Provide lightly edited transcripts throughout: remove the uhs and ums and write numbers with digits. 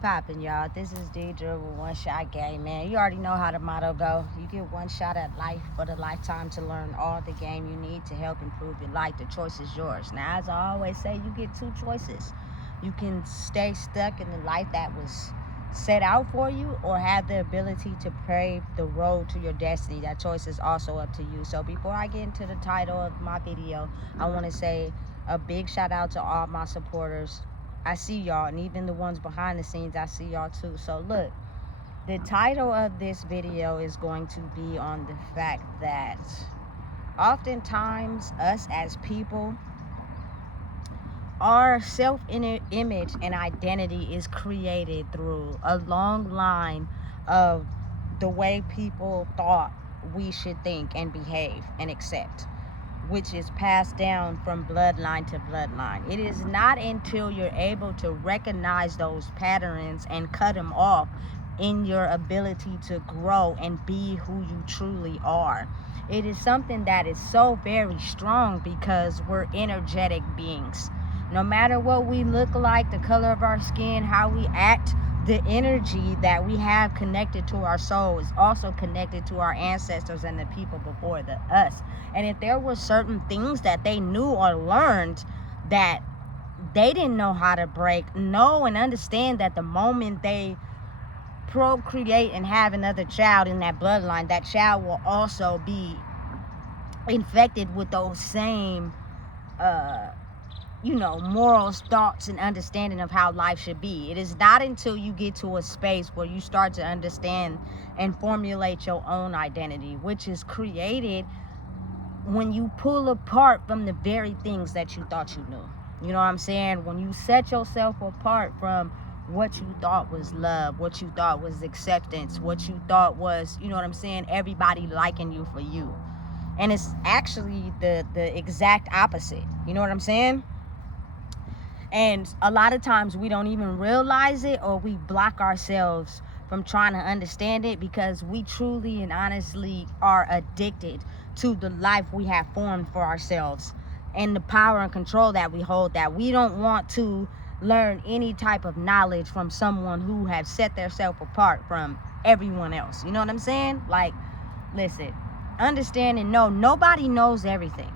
poppin', y'all? This is Deidre with One Shot Game, man. You already know how the motto go. You get one shot at life, but a lifetime to learn all the game you need to help improve your life. The choice is yours. Now, as I always say, you get two choices. You can stay stuck in the life that was set out for you, or have the ability to pave the road to your destiny. That choice is also up to you. So before I get into the title of my video, I want to say a big shout out to all my supporters. I see y'all, and even the ones behind the scenes, I see y'all too. So look, the title of this video is going to be on the fact that oftentimes us as people, our self-image and identity is created through a long line of the way people thought we should think and behave and accept, which is passed down from bloodline to bloodline. It is not until you're able to recognize those patterns and cut them off in your ability to grow and be who you truly are. It is something that is so very strong because we're energetic beings. No matter what we look like, the color of our skin, how we act, the energy that we have connected to our soul is also connected to our ancestors and the people before us. And if there were certain things that they knew or learned that they didn't know how to break, know and understand that the moment they procreate and have another child in that bloodline, that child will also be infected with those same morals, thoughts, and understanding of how life should be. It is not until you get to a space where you start to understand and formulate your own identity, which is created when you pull apart from the very things that you thought you knew. You know what I'm saying? When you set yourself apart from what you thought was love, what you thought was acceptance, what you thought was, you know what I'm saying, everybody liking you for you. And it's actually the exact opposite. You know what I'm saying? And a lot of times we don't even realize it, or we block ourselves from trying to understand it because we truly and honestly are addicted to the life we have formed for ourselves and the power and control that we hold, that we don't want to learn any type of knowledge from someone who has set themselves apart from everyone else. You know what I'm saying? Like, listen, understand and know nobody knows everything.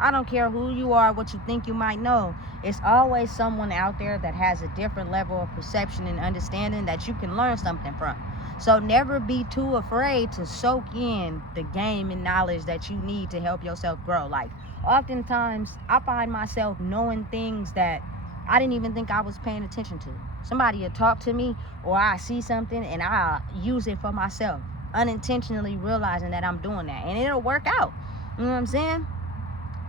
I don't care who you are, what you think you might know. It's always someone out there that has a different level of perception and understanding that you can learn something from. So never be too afraid to soak in the game and knowledge that you need to help yourself grow. Like, oftentimes I find myself knowing things that I didn't even think I was paying attention to. Somebody will talk to me, or I see something and I use it for myself, unintentionally realizing that I'm doing that, and it'll work out. You know what I'm saying?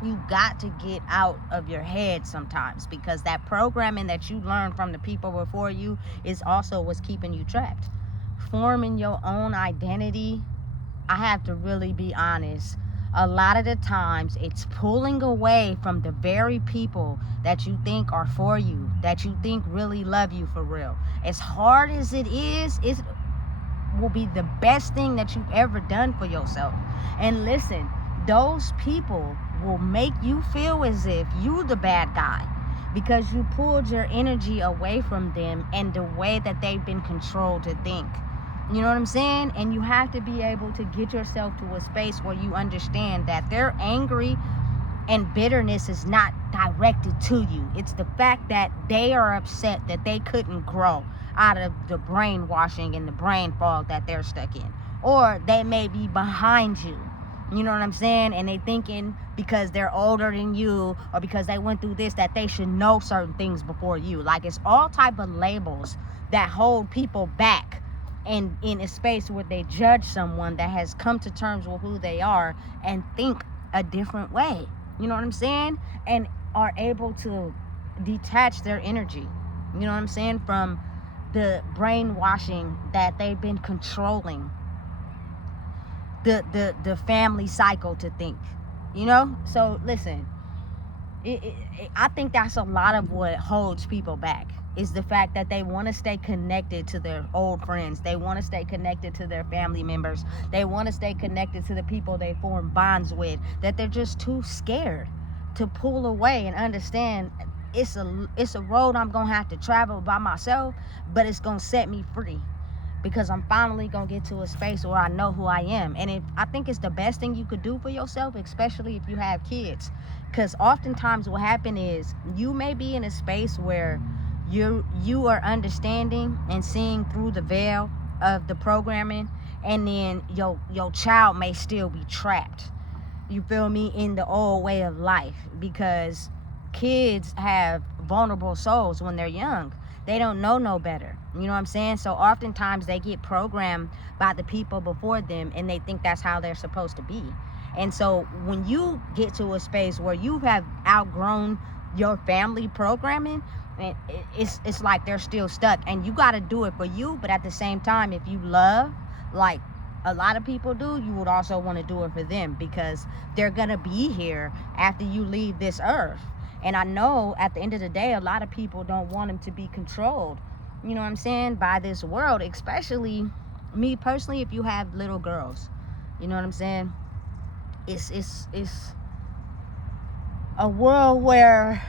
You got to get out of your head sometimes, because that programming that you learned from the people before you is also what's keeping you trapped. Forming your own identity, I have to really be honest, a lot of the times it's pulling away from the very people that you think are for you, that you think really love you for real. As hard as it will be the best thing that you've ever done for yourself. And listen, those people will make you feel as if you the bad guy because you pulled your energy away from them and the way that they've been controlled to think. You know what I'm saying? And you have to be able to get yourself to a space where you understand that they're angry and bitterness is not directed to you. It's the fact that they are upset that they couldn't grow out of the brainwashing and the brain fog that they're stuck in. Or they may be behind you. You know what I'm saying? And they thinking because they're older than you, or because they went through this, that they should know certain things before you. Like, it's all type of labels that hold people back, and in a space where they judge someone that has come to terms with who they are and think a different way. You know what I'm saying? And are able to detach their energy, you know what I'm saying, from the brainwashing that they've been controlling the family cycle to think, you know? So listen, I think that's a lot of what holds people back, is the fact that they want to stay connected to their old friends. They want to stay connected to their family members. They want to stay connected to the people they form bonds with, that they're just too scared to pull away and understand it's a road I'm gonna have to travel by myself, but it's gonna set me free, because I'm finally gonna get to a space where I know who I am. And I think it's the best thing you could do for yourself, especially if you have kids, because oftentimes what happens is you may be in a space where you are understanding and seeing through the veil of the programming, and then your child may still be trapped, you feel me, in the old way of life, because kids have vulnerable souls when they're young. They don't know no better. You know what I'm saying? So oftentimes they get programmed by the people before them, and they think that's how they're supposed to be. And so when you get to a space where you have outgrown your family programming, and it's like they're still stuck, and you got to do it for you. But at the same time, if you love, like a lot of people do, you would also want to do it for them, because they're gonna be here after you leave this earth. And I know at the end of the day, a lot of people don't want them to be controlled, you know what I'm saying, by this world, especially me personally. If you have little girls, you know what I'm saying, it's a world where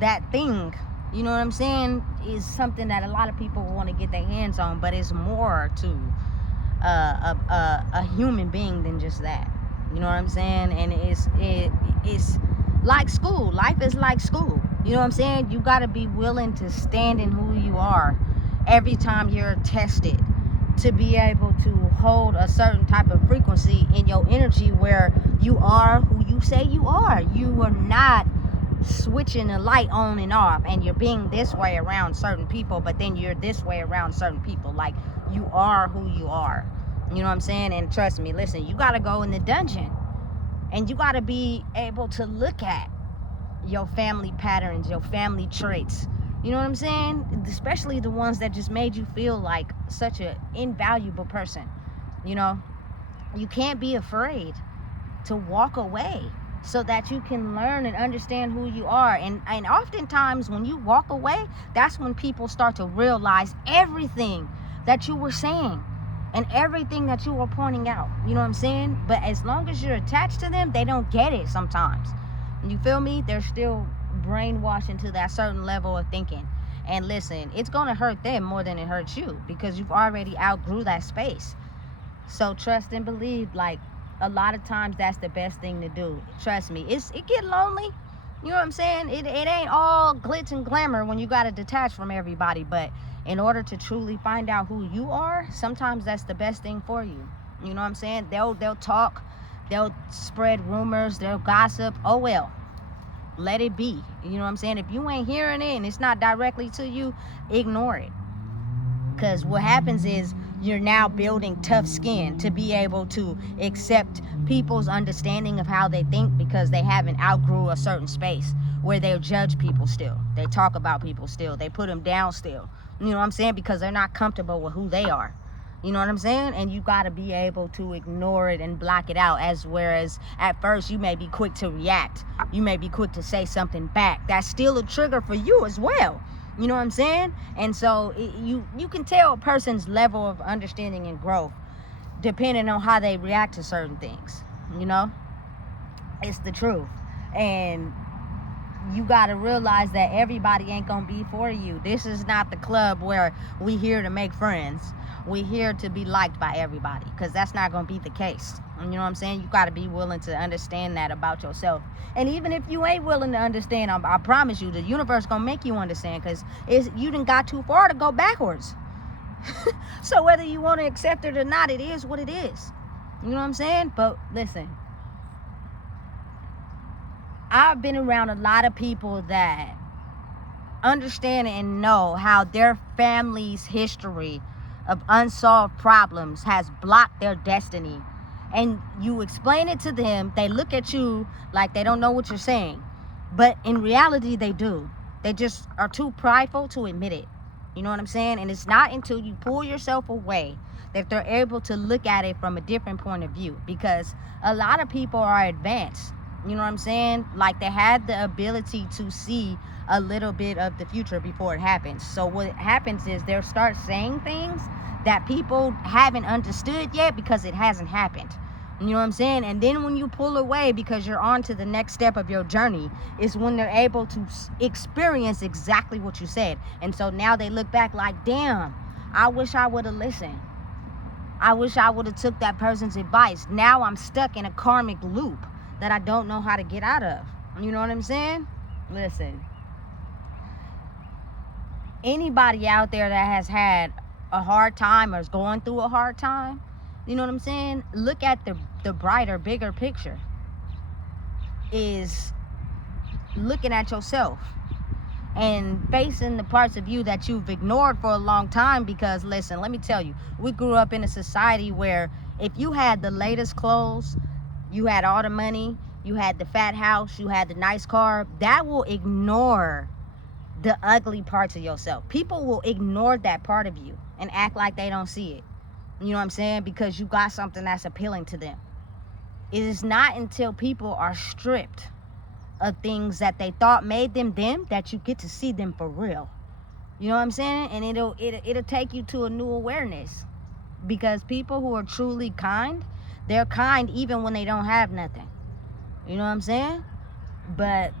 that thing, you know what I'm saying, is something that a lot of people want to get their hands on, but it's more to a human being than just that. You know what I'm saying? And it's like school. Life is like school. You know what I'm saying? You got to be willing to stand in who you are every time you're tested, to be able to hold a certain type of frequency in your energy where you are who you say you are. You are not switching the light on and off, and you're being this way around certain people, but then you're this way around certain people. Like, you are who you are. You know what I'm saying? And trust me, listen, you got to go in the dungeon, and you got to be able to look at your family patterns, your family traits. You know what I'm saying? Especially the ones that just made you feel like such an invaluable person. You know, you can't be afraid to walk away, so that you can learn and understand who you are. And oftentimes when you walk away, that's when people start to realize everything that you were saying and everything that you were pointing out. You know what I'm saying? But as long as you're attached to them, they don't get it sometimes. You feel me? They're still brainwashed into that certain level of thinking. And listen, it's going to hurt them more than it hurts you, because you've already outgrew that space. So trust and believe, like, a lot of times that's the best thing to do. Trust me, it get lonely. You know what I'm saying? It ain't all glitz and glamour when you got to detach from everybody. But in order to truly find out who you are, sometimes that's the best thing for you. You know what I'm saying? They'll talk, they'll spread rumors, they'll gossip. Oh well, let it be. You know what I'm saying? If you ain't hearing it and it's not directly to you, ignore it. Because what happens is you're now building tough skin to be able to accept people's understanding of how they think, because they haven't outgrew a certain space where they'll judge people still. They talk about people still. They put them down still. You know what I'm saying? Because they're not comfortable with who they are. You know what I'm saying? And you got to be able to ignore it and block it out. Whereas at first you may be quick to react. You may be quick to say something back. That's still a trigger for you as well. You know what I'm saying? And so you can tell a person's level of understanding and growth depending on how they react to certain things. You know? It's the truth. And you got to realize that everybody ain't going to be for you. This is not the club where we here to make friends. We here to be liked by everybody, because that's not going to be the case. You know what I'm saying? You got to be willing to understand that about yourself. And even if you ain't willing to understand, I promise you, the universe going to make you understand, because you done got too far to go backwards. So whether you want to accept it or not, it is what it is. You know what I'm saying? But listen, I've been around a lot of people that understand and know how their family's history of unsolved problems has blocked their destiny. And you explain it to them, they look at you like they don't know what you're saying. But in reality, they do. They just are too prideful to admit it. You know what I'm saying? And it's not until you pull yourself away that they're able to look at it from a different point of view. Because a lot of people are advanced. You know what I'm saying? Like, they had the ability to see a little bit of the future before it happens. So what happens is they'll start saying things that people haven't understood yet because it hasn't happened. You know what I'm saying? And then when you pull away because you're on to the next step of your journey, is when they're able to experience exactly what you said. And so now they look back like, damn, I wish I would have listened. I wish I would have took that person's advice. Now I'm stuck in a karmic loop that I don't know how to get out of. You know what I'm saying? Listen, anybody out there that has had a hard time or is going through a hard time, you know what I'm saying? Look at the brighter, bigger picture. Is looking at yourself and facing the parts of you that you've ignored for a long time. Because listen, let me tell you, we grew up in a society where if you had the latest clothes, you had all the money, you had the fat house, you had the nice car, that will ignore the ugly parts of yourself. People will ignore that part of you and act like they don't see it. You know what I'm saying? Because you got something that's appealing to them. It is not until people are stripped of things that they thought made them that you get to see them for real. You know what I'm saying? And it'll take you to a new awareness. Because people who are truly kind, they're kind even when they don't have nothing. You know what I'm saying? But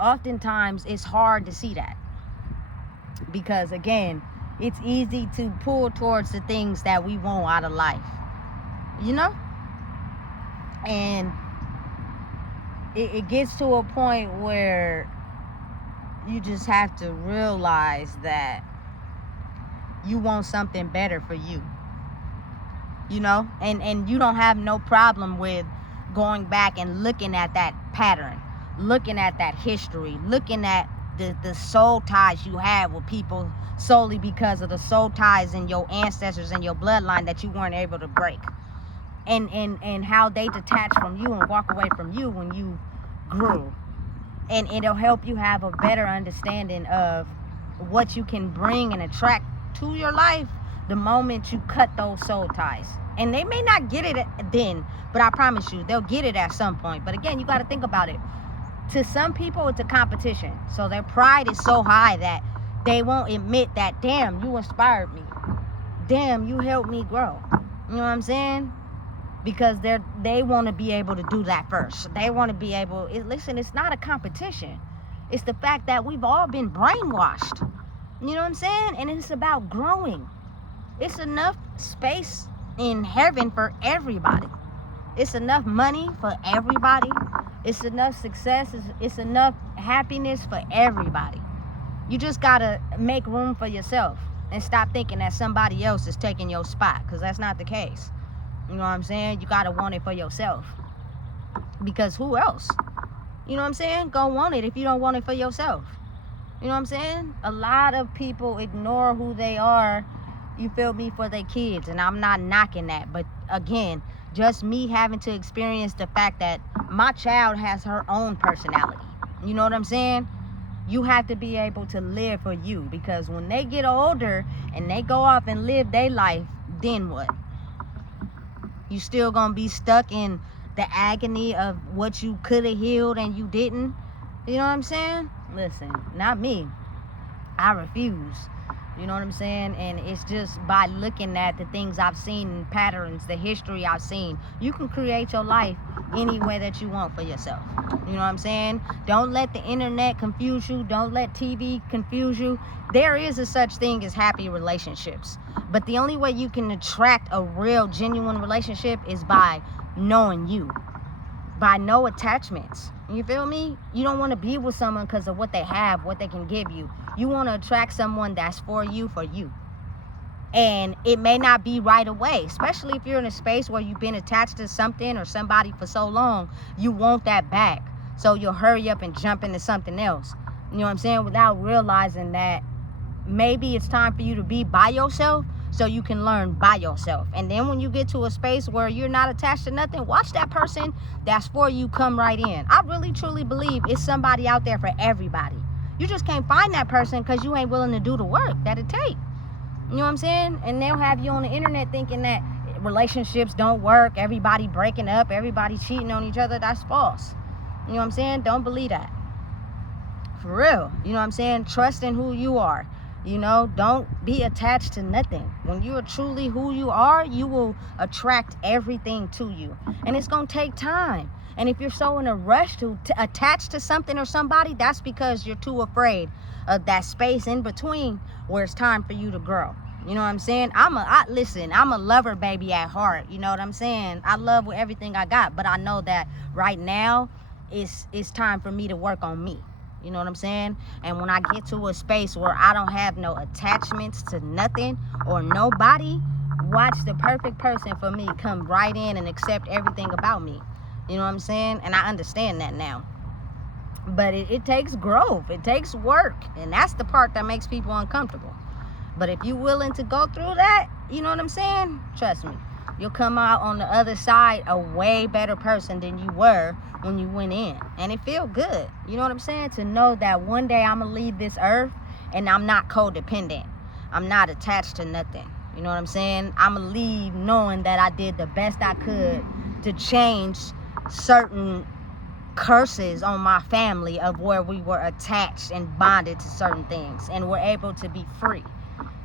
oftentimes it's hard to see that. Because again, it's easy to pull towards the things that we want out of life. You know? And it gets to a point where you just have to realize that you want something better for you. You know? And you don't have no problem with going back and looking at that pattern, looking at that history, looking at the soul ties you have with people solely because of the soul ties in your ancestors and your bloodline that you weren't able to break. And how they detach from you and walk away from you when you grew. And it'll help you have a better understanding of what you can bring and attract to your life the moment you cut those soul ties. And they may not get it then, but I promise you, they'll get it at some point. But again, you got to think about it. To some people, it's a competition. So their pride is so high that they won't admit that, damn, you inspired me. Damn, you helped me grow. You know what I'm saying? Because they want to be able to do that first. They want to be able, listen, it's not a competition. It's the fact that we've all been brainwashed. You know what I'm saying? And it's about growing. It's enough space in heaven for everybody. It's enough money for everybody. It's enough success. It's enough happiness for everybody. You just got to make room for yourself and stop thinking that somebody else is taking your spot, because that's not the case. You know what I'm saying? You got to want it for yourself. Because who else? You know what I'm saying? Go want it if you don't want it for yourself. You know what I'm saying? A lot of people ignore who they are, you feel me, for their kids. And I'm not knocking that. But again, just me having to experience the fact that my child has her own personality. You know what I'm saying? You have to be able to live for you. Because when they get older and they go off and live their life, then what? You still gonna be stuck in the agony of what you could have healed and you didn't? You know what I'm saying? Listen, not me. I refuse. You know what I'm saying? And it's just by looking at the things I've seen, patterns, the history I've seen, you can create your life any way that you want for yourself. You know what I'm saying? Don't let the internet confuse you. Don't let TV confuse you. There is a such thing as happy relationships. But the only way you can attract a real, genuine relationship is by knowing you. By no attachments. You feel me? You don't want to be with someone because of what they have, what they can give you. You want to attract someone that's for you, for you. And it may not be right away, especially if you're in a space where you've been attached to something or somebody for so long. You want that back. So you'll hurry up and jump into something else. You know what I'm saying? Without realizing that maybe it's time for you to be by yourself so you can learn by yourself. And then when you get to a space where you're not attached to nothing, watch that person that's for you come right in. I really truly believe it's somebody out there for everybody. You just can't find that person because you ain't willing to do the work that it takes. You know what I'm saying? And they'll have you on the internet thinking that relationships don't work, everybody breaking up, everybody cheating on each other. That's false. You know what I'm saying? Don't believe that. For real. You know what I'm saying? Trust in who you are. You know, don't be attached to nothing. When you are truly who you are, you will attract everything to you. And it's going to take time. And if you're so in a rush to attach to something or somebody, that's because you're too afraid of that space in between where it's time for you to grow. You know what I'm saying? Listen, I'm a lover baby at heart. You know what I'm saying? I love with everything I got, but I know that right now it's time for me to work on me. You know what I'm saying? And when I get to a space where I don't have no attachments to nothing or nobody, watch the perfect person for me come right in and accept everything about me. You know what I'm saying? And I understand that now. But it takes growth. It takes work. And that's the part that makes people uncomfortable. But if you're willing to go through that, you know what I'm saying? Trust me. You'll come out on the other side a way better person than you were when you went in. And it feel good. You know what I'm saying? To know that one day I'm going to leave this earth and I'm not codependent. I'm not attached to nothing. You know what I'm saying? I'm going to leave knowing that I did the best I could to change certain curses on my family of where we were attached and bonded to certain things. And we're able to be free.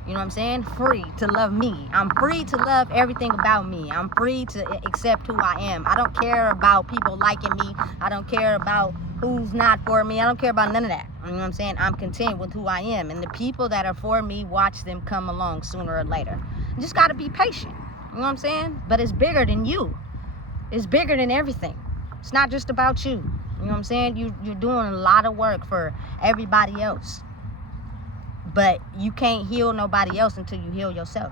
You know what I'm saying? Free to love me. I'm free to love everything about me. I'm free to accept who I am. I don't care about people liking me. I don't care about who's not for me. I don't care about none of that. You know what I'm saying? I'm content with who I am. And the people that are for me, watch them come along sooner or later. You just got to be patient. You know what I'm saying? But it's bigger than you. It's bigger than everything. It's not just about you. You know what I'm saying? You're doing a lot of work for everybody else. But you can't heal nobody else until you heal yourself.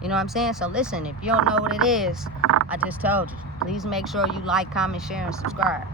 You know what I'm saying? So listen, if you don't know what it is, I just told you. Please make sure you like, comment, share, and subscribe.